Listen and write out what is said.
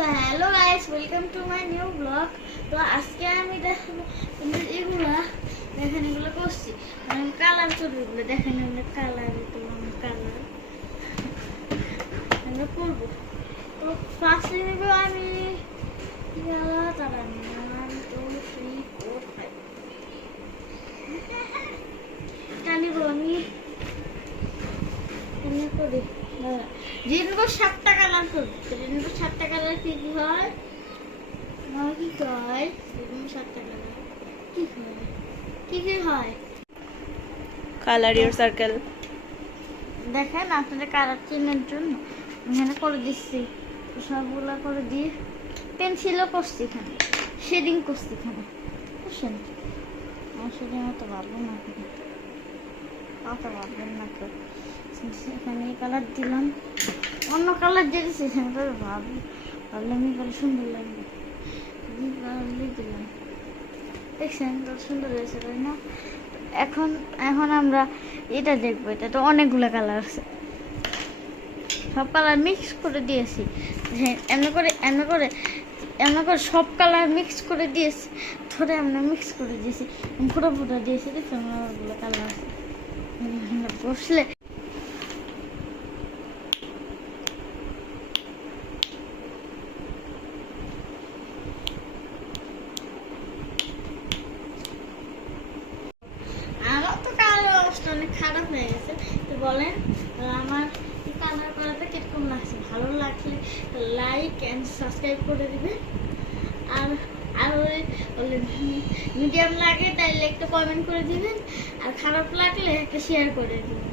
তো hello guys, welcome to my new blog. তো আজকে আমি দেখাবো এগুলা দেখেন, এগুলো করছি কালার ছবিগুলো দেখেন, আমরা কালার কালার আমরা করবো। তো ফার্স্টে নেবো আমি তারা 1 2 3 4 5 এটা নিব আমি এমনি করে রেনবো 7টা কালার করবো। রেনবো 7টা কালার কি কি হয় কি হয়? রেনবো 7টা কালার কি হয় কি হয়? Colour your circle. দেখেন আপনাদের কালার চেনের জন্য এখানে করে দিচ্ছি, সবগুলো করে দিয়ে পেন্সিলও করছি, এখানে শেডিং করছি, এখানে বুঝছেন। আমার শেডিং অত ভালো না, অত ভাববেন না কেউ। এখানে এই কালার দিলাম, অন্য কালার দিয়েছি এখানে তো ভাবলাম এই কালার সুন্দর লাগবে, এই কালার দিয়ে দিলাম। দেখছেন তো সুন্দর হয়েছে, তাই না? এখন আমরা এটা দেখবো। এটা তো অনেকগুলো কালার আছে, সব কালার মিক্স করে দিয়েছি। এমনি করে সব কালার মিক্স করে দিয়েছি, ধরে আমরা মিক্স করে দিয়েছি, ফুটো দিয়েছি। দেখছেন অনেকগুলো কালার আছে। বসলে আমার তো কালার অবস্থা অনেক খারাপ হয়ে গেছে। তো বলেন আমার এই কালার করাটা কিরকম লাগছে? ভালো লাগলে লাইক অ্যান্ড সাবস্ক্রাইব করে দিবেন। আর মিডিয়াম লাগে তাইলে একটা কমেন্ট করে দিবেন, আর খারাপ লাগলে একটা শেয়ার করে দিবেন।